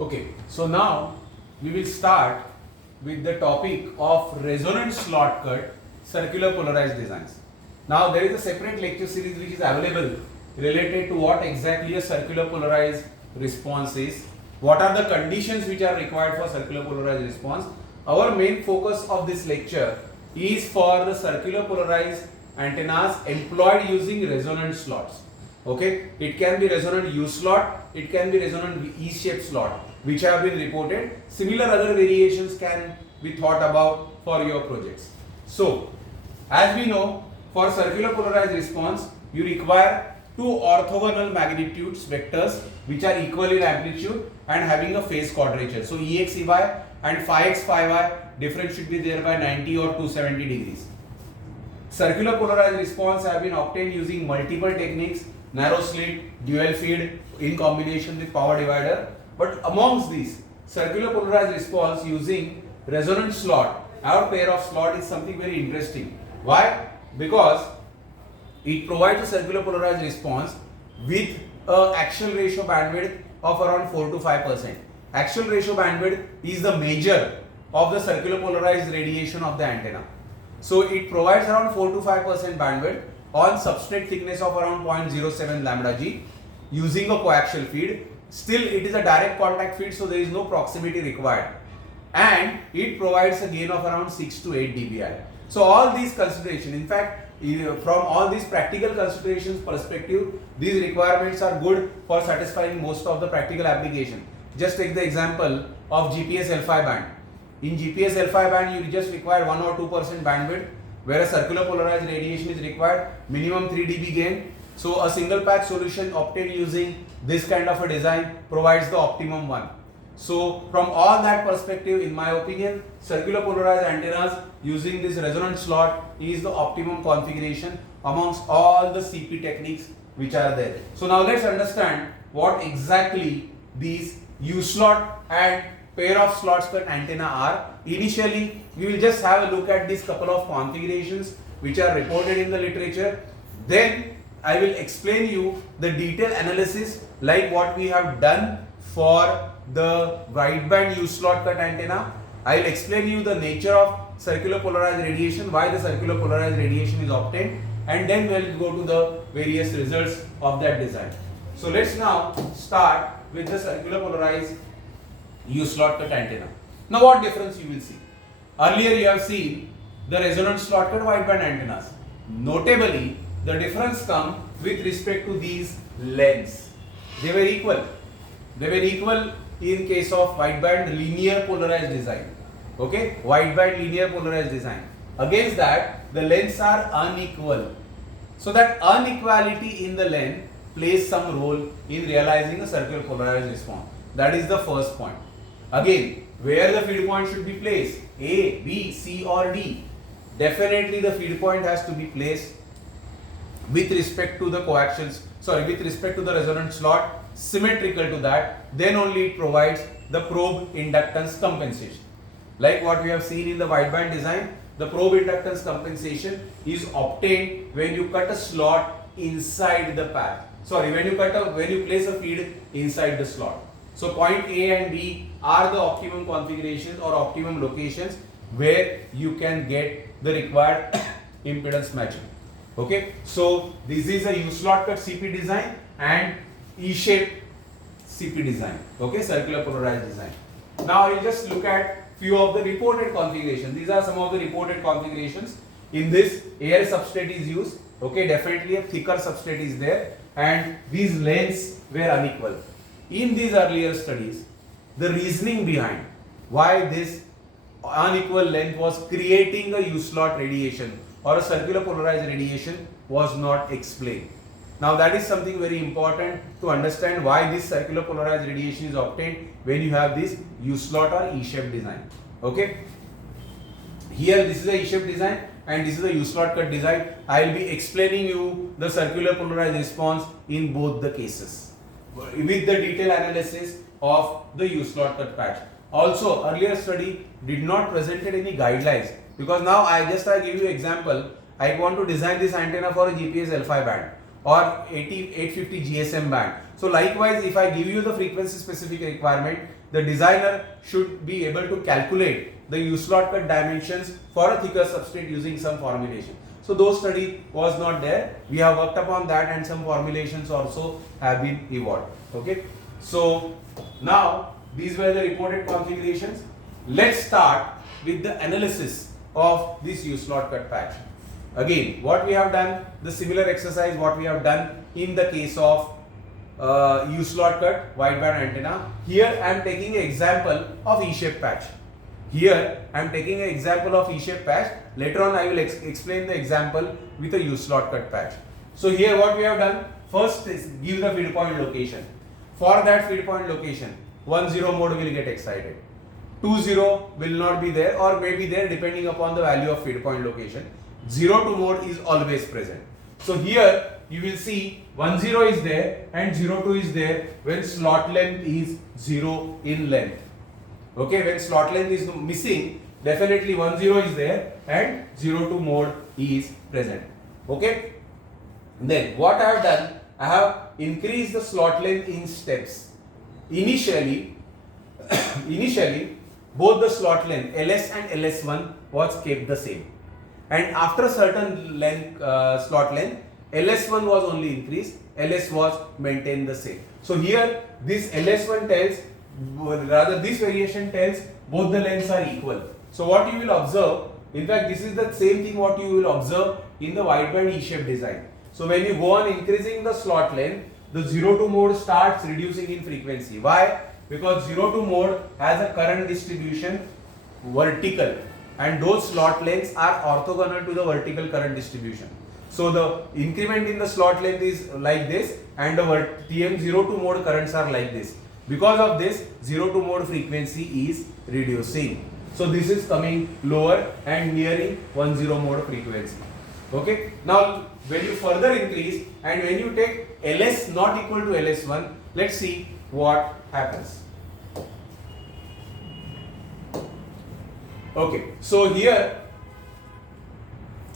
Okay, so now we will start with the topic of resonant slot cut circular polarized designs. Now there is a separate lecture series which is available related to what exactly a circular polarized response is, what are the conditions which are required for circular polarized response. Our main focus of this lecture is for the circular polarized antennas employed using resonant slots. Okay, it can be resonant U slot, it can be resonant E-shaped slot, which have been reported. Similar other variations can be thought about for your projects. So, as we know, for circular polarized response, you require two orthogonal magnitudes vectors which are equal in amplitude and having a phase quadrature. So, Ex, Ey and phi x, phi y difference should be there by 90 or 270 degrees. Circular polarized response have been obtained using multiple techniques, narrow slit, dual feed in combination with power divider. But amongst these, circular polarized response using resonant slot or pair of slot is something very interesting. Why? Because it provides a circular polarized response with a axial ratio bandwidth of around 4 to 5%. Axial ratio bandwidth is the measure of the circular polarized radiation of the antenna. So it provides around 4 to 5% bandwidth on substrate thickness of around 0.07 lambda g using a coaxial feed. Still it is a direct contact feed, so there is no proximity required, and it provides a gain of around 6 to 8 dBi. So all these considerations, in fact from all these practical considerations perspective, these requirements are good for satisfying most of the practical application. Just take the example of GPS L5 band. In GPS L5 band, you just require 1 or 2% bandwidth, whereas circular polarized radiation is required minimum 3 dB gain. So a single patch solution obtained using this kind of a design provides the optimum one. So from all that perspective, in my opinion, circular polarized antennas using this resonant slot is the optimum configuration amongst all the CP techniques which are there. So now let's understand what exactly these U slot and pair of slots cut antenna are. Initially, we will just have a look at these couple of configurations which are reported in the literature. Then I will explain you the detailed analysis like what we have done for the wideband U slot cut antenna. I will explain you the nature of circular polarized radiation, why the circular polarized radiation is obtained, and then we will go to the various results of that design. So let's now start with the circular polarized U slot cut antenna. Now what difference you will see? Earlier you have seen the resonant slot cut wideband antennas. Notably, the difference comes with respect to these lengths. They were equal. They were equal in case of wideband linear polarized design. Okay, wideband linear polarized design. Against that, the lengths are unequal. So that inequality in the length plays some role in realizing a circular polarized response. That is the first point. Again, where the feed point should be placed, A, B, C or D. Definitely the feed point has to be placed with respect to the with respect to the resonant slot, symmetrical to that, then only it provides the probe inductance compensation. Like what we have seen in the wideband design, the probe inductance compensation is obtained when you cut a slot inside the path. When you place a feed inside the slot. So point A and B are the optimum configurations or optimum locations where you can get the required impedance matching. Okay, so this is a U slot cut CP design and E-shaped CP design. Okay, circular polarized design. Now I will just look at few of the reported configurations. These are some of the reported configurations. In this, air substrate is used. Okay, definitely a thicker substrate is there, and these lengths were unequal. In these earlier studies, the reasoning behind why this unequal length was creating a U slot radiation or a circular polarized radiation was not explained. Now that is something very important to understand why this circular polarized radiation is obtained when you have this U slot or E-shaped design. Okay. Here this is a E-shaped design and this is a U slot cut design. I will be explaining you the circular polarized response in both the cases with the detailed analysis of the U slot cut patch. Also, earlier study did not presented any guidelines, because now I give you example. I want to design this antenna for a GPS L5 band. or 850 GSM band. So likewise, if I give you the frequency specific requirement, the designer should be able to calculate the U-slot cut dimensions for a thicker substrate using some formulation. So those study was not there. We have worked upon that, and some formulations also have been evolved. Okay. So now these were the reported configurations. Let's start with the analysis of this U-slot cut patch. Again, what we have done, the similar exercise what we have done in the case of U-slot cut wideband antenna. Here I am taking an example of E-shape patch. Here I am taking an example of E-shape patch. Later on I will explain the example with a U-slot cut patch. So here what we have done, first is give the feed point location. For that feed point location, 10 mode will get excited. 20 will not be there, or may be there depending upon the value of feed point location. 02 mode is always present. So here you will see 10 is there and 02 is there when slot length is 0 in length. Okay, when slot length is missing, definitely 10 is there and 02 mode is present. Okay. Then what I have done, I have increased the slot length in steps. Initially both the slot length LS and LS1 was kept the same, and after a certain length slot length, LS1 was only increased, LS was maintained the same. So here this LS1 tells, rather this variation tells both the lengths are equal. So what you will observe, in fact this is the same thing what you will observe in the wideband E-shape design. So when you go on increasing the slot length, the 02 mode starts reducing in frequency. Why? Because 02 mode has a current distribution vertical, and those slot lengths are orthogonal to the vertical current distribution. So the increment in the slot length is like this, and the TM02 mode currents are like this. Because of this, 02 mode frequency is reducing. So this is coming lower and nearing 10 mode frequency. Okay. Now when you further increase and when you take LS not equal to LS1, let's see what happens. Okay. So here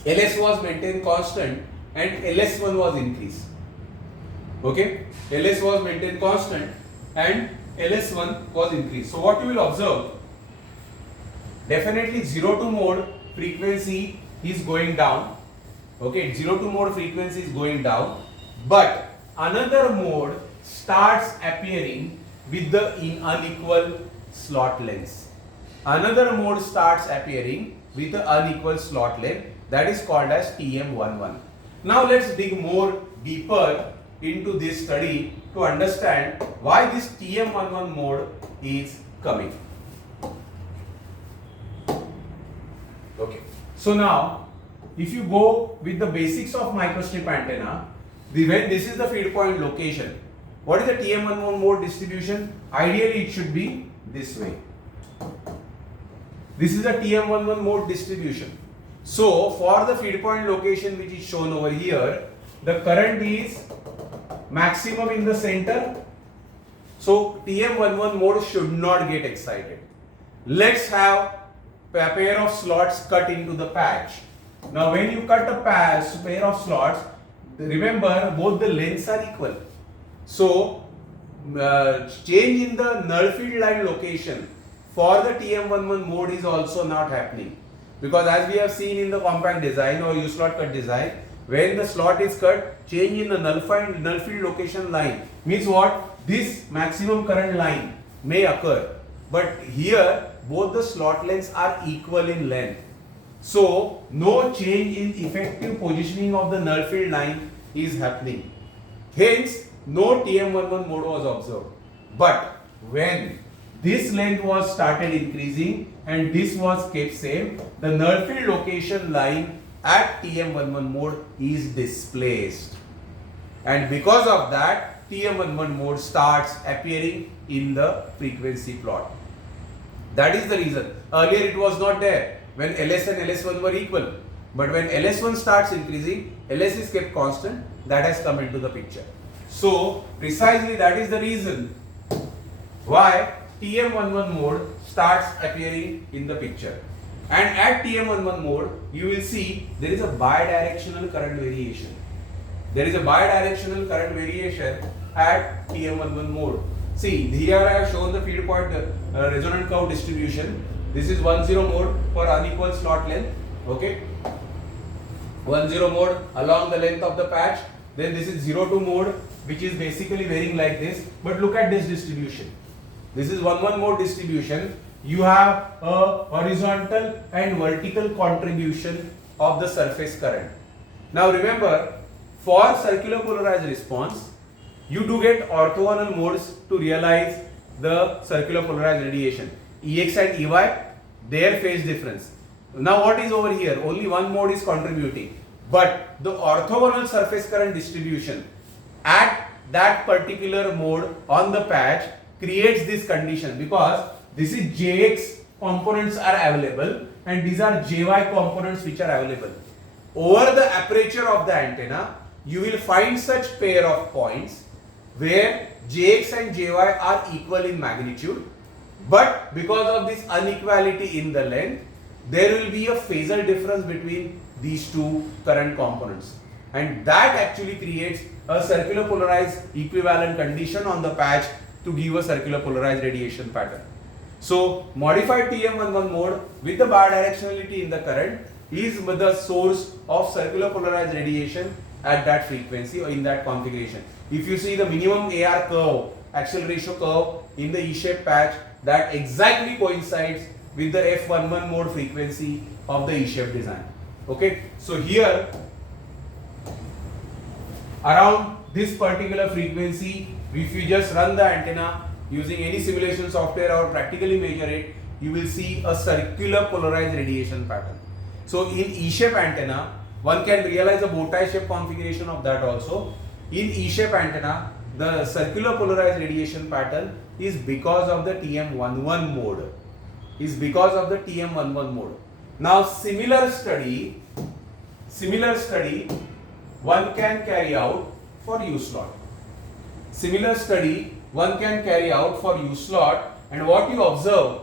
LS was maintained constant and LS1 was increased. Okay. LS was maintained constant and LS1 was increased. So what you will observe, definitely 02 mode frequency is going down. Okay, 02 mode frequency is going down, but another mode starts appearing with the unequal slot lengths. Another mode starts appearing with the unequal slot length, that is called as TM11. Now let's dig more deeper into this study to understand why this TM11 mode is coming. Okay, so now if you go with the basics of microstrip antenna, when this is the feed point location, what is the TM11 mode distribution? Ideally it should be this way. This is the TM11 mode distribution. So for the feed point location which is shown over here, the current is maximum in the center. So TM11 mode should not get excited. Let's have a pair of slots cut into the patch. Now when you cut a pair of slots, remember both the lengths are equal. So change in the null field line location for the TM11 mode is also not happening, because as we have seen in the compact design or U-slot cut design, when the slot is cut, change in the null field location line means what? This maximum current line may occur, but here both the slot lengths are equal in length. So no change in effective positioning of the null field line is happening. Hence no TM11 mode was observed. But when this length was started increasing and this was kept same, the null field location line at TM11 mode is displaced. And because of that, TM11 mode starts appearing in the frequency plot. That is the reason. Earlier it was not there when LS and LS1 were equal. But when LS1 starts increasing, LS is kept constant. That has come into the picture. So precisely that is the reason why TM11 mode starts appearing in the picture. And at TM11 mode, you will see there is a bidirectional current variation. there is a bidirectional current variation at TM11 mode. See, here I have shown the feed point resonant curve distribution. This is 10 mode for unequal slot length. Okay, 10 mode along the length of the patch. Then this is 02 mode, which is basically varying like this. But look at this distribution. This is 11 mode distribution. You have a horizontal and vertical contribution of the surface current. Now remember, for circular polarized response, you do get orthogonal modes to realize the circular polarized radiation. Ex and Ey, their phase difference. Now what is over here? Only one mode is contributing. But the orthogonal surface current distribution at that particular mode on the patch creates this condition, because this is Jx components are available and these are Jy components which are available. Over the aperture of the antenna, you will find such pair of points where Jx and Jy are equal in magnitude, but because of this inequality in the length, there will be a phasal difference between these two current components, and that actually creates a circular polarized equivalent condition on the patch to give a circular polarized radiation pattern. So modified TM11 mode with the bidirectionality in the current is the source of circular polarized radiation at that frequency or in that configuration. If you see the minimum AR curve, axial ratio curve in the E-shaped patch, that exactly coincides with the F11 mode frequency of the E-shaped design. Okay, so here around this particular frequency, if you just run the antenna using any simulation software or practically measure it, you will see a circular polarized radiation pattern. So in E-shape antenna, one can realize a bow tie shape configuration of that also. In E-shape antenna, the circular polarized radiation pattern is because of the TM11 mode. Now similar study one can carry out for U slot. And what you observe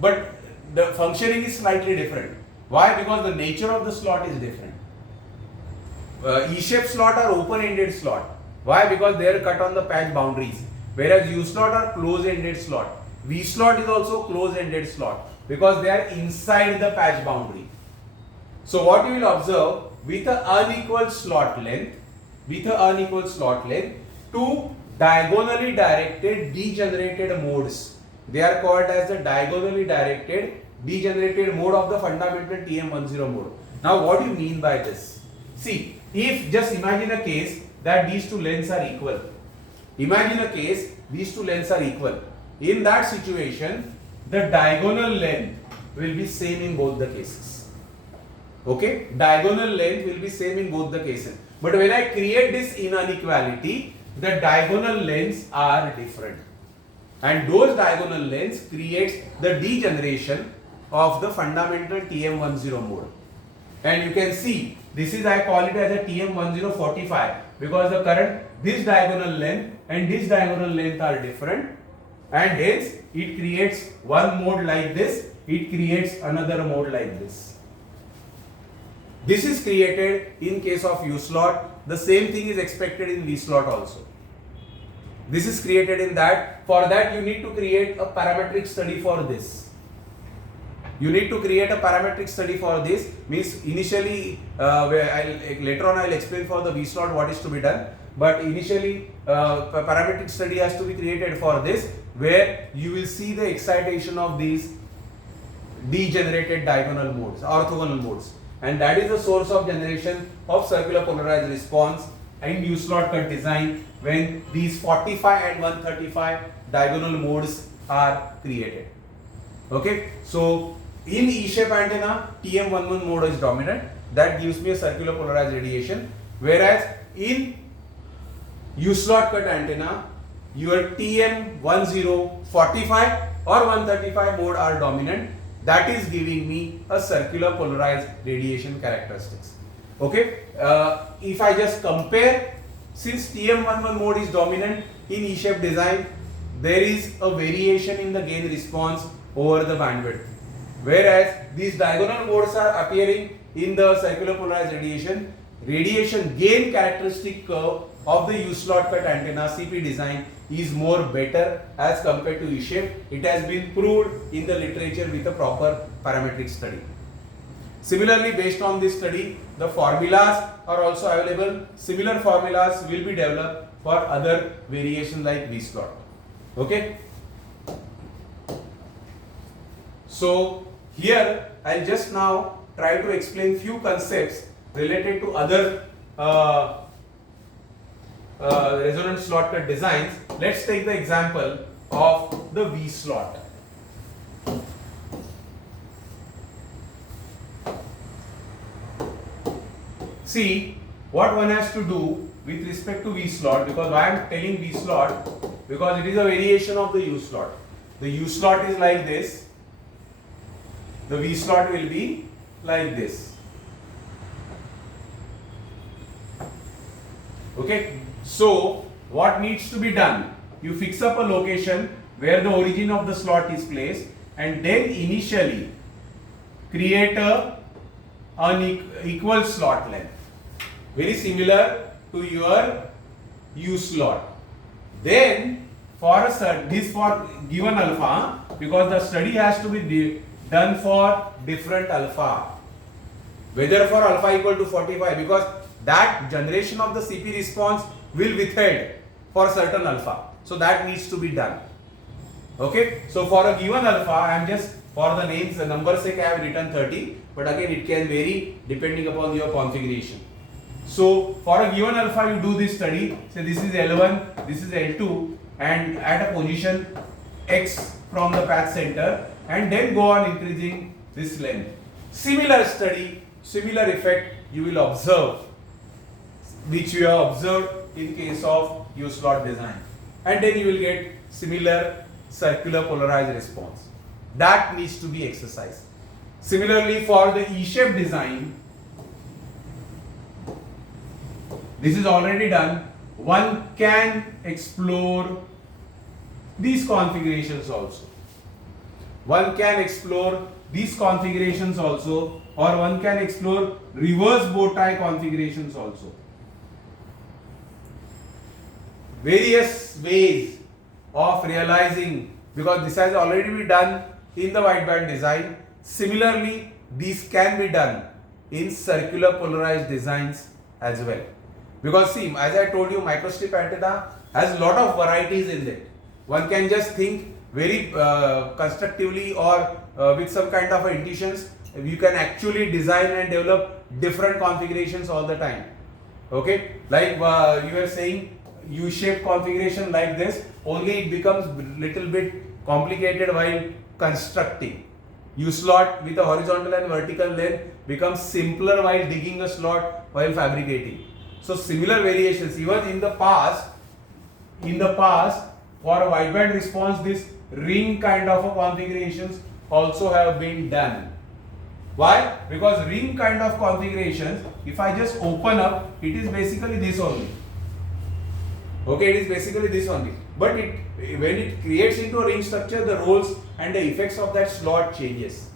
but the functioning is slightly different. Why? Because the nature of the slot is different. E-shaped slot are open-ended slot. Why? Because they are cut on the patch boundaries. Whereas U slot are closed-ended slot. V slot is also closed-ended slot because they are inside the patch boundary. So what you will observe, with an unequal slot length, two diagonally directed degenerated modes. They are called as the diagonally directed degenerated mode of the fundamental TM10 mode. Now what do you mean by this? See, if just imagine a case that these two lengths are equal. In that situation, the diagonal length will be same in both the cases. Okay, diagonal length will be same in both the cases. But when I create this inequality, the diagonal lengths are different. And those diagonal lengths creates the degeneration of the fundamental TM10 mode. And you can see, this is, I call it as a TM1045 because the current, this diagonal length and this diagonal length are different, and hence it creates one mode like this, it creates another mode like this. This is created in case of U slot. The same thing is expected in V slot also. This is created in that. For that you need to create a parametric study for this. Means initially, later on I will explain for the V slot what is to be done. But initially a parametric study has to be created for this, where you will see the excitation of these degenerated diagonal modes, orthogonal modes. And that is the source of generation of circular polarized response in U slot cut design when these 45 and 135 diagonal modes are created. Okay, so in E-shape antenna, TM11 mode is dominant. That gives me a circular polarized radiation. Whereas in U slot cut antenna, your TM10, 45 or 135 mode are dominant. That is giving me a circular polarized radiation characteristics. Okay, if I just compare, since TM11 mode is dominant in E-shape design, there is a variation in the gain response over the bandwidth. Whereas these diagonal modes are appearing in the circular polarized radiation, radiation gain characteristic curve of the U-slot cut antenna CP design is more better as compared to E-shape. It has been proved in the literature with a proper parametric study. Similarly, based on this study, the formulas are also available. Similar formulas will be developed for other variations like V-slot. Okay. So here I'll just now try to explain few concepts related to other resonant slot cut designs. Let's take the example of the V-slot. See what one has to do with respect to V-slot, because why I am telling V-slot, because it is a variation of the U-slot. The U-slot is like this, the V-slot will be like this. Okay, so what needs to be done? You fix up a location where the origin of the slot is placed, and then initially create an equal slot length, very similar to your U slot. Then for this for given alpha, because the study has to be done for different alpha, whether for alpha equal to 45, because that generation of the CP response will withheld for certain alpha, so that needs to be done. Okay, so for a given alpha, I am just for the names, the number sake I have written 30, but again it can vary depending upon your configuration. So for a given alpha, you do this study. Say this is L1, this is L2, and at a position X from the path center, and then go on increasing this length. Similar study, similar effect you will observe, which you have observed in case of U-slot design, and then you will get similar circular polarized response. That needs to be exercised. Similarly, for the E-shape design, this is already done. One can explore these configurations also. One can explore these configurations also, or one can explore reverse bow tie configurations also. Various ways of realizing, because this has already been done in the wideband design. Similarly, these can be done in circular polarized designs as well. Because see, as I told you, microstrip antenna has a lot of varieties in it. One can just think very constructively or with some kind of intuitions. You can actually design and develop different configurations all the time. Okay, like you were saying, U-shaped configuration like this, only it becomes little bit complicated while constructing. U-slot with a horizontal and vertical length becomes simpler while digging a slot while fabricating. So similar variations, even in the past for a wideband response, this ring kind of a configurations also have been done. Why? Because ring kind of configurations, if I just open up, it is basically this only. Okay, it is basically this only. But when it creates into a ring structure, the roles and the effects of that slot changes.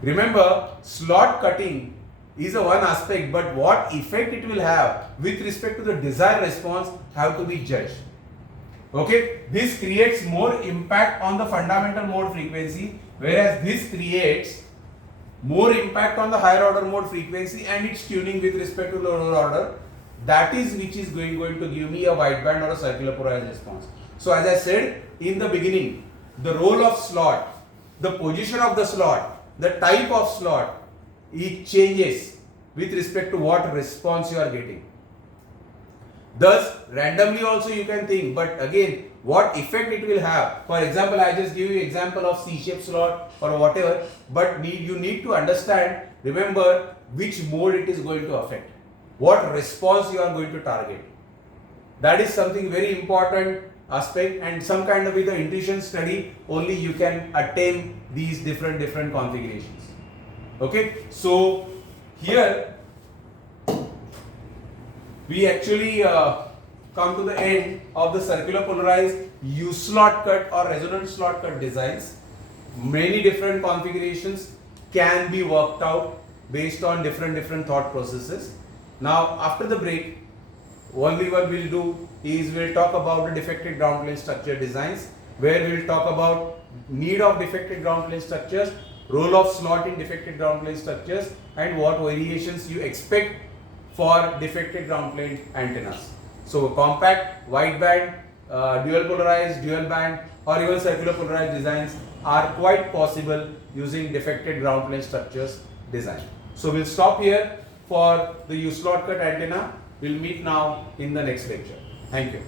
Remember, slot cutting is a one aspect, but what effect it will have with respect to the desired response have to be judged. Okay, this creates more impact on the fundamental mode frequency, whereas this creates more impact on the higher order mode frequency and its tuning with respect to the lower order. That is which is going to give me a wideband or a circular polarized response. So as I said in the beginning, the role of slot, the position of the slot, the type of slot, it changes with respect to what response you are getting. Thus, randomly also you can think, but again, what effect it will have. For example, I just give you example of C-shaped slot or whatever, but you need to understand, remember which mode it is going to affect, what response you are going to target. That is something very important aspect, and some kind of with the intuition study only you can attain these different configurations. Okay, so here we actually come to the end of the circular polarized U-slot cut or resonant slot cut designs. Many different configurations can be worked out based on different thought processes. Now after the break, only what we'll do is we'll talk about the defective ground plane structure designs, where we'll talk about need of defective ground plane structures, role of slot in defective ground plane structures, and what variations you expect for defective ground plane antennas. So compact, wideband, dual polarized, dual band, or even circular polarized designs are quite possible using defective ground plane structures design. So we'll stop here for the U slot cut antenna. We'll meet now in the next lecture. Thank you.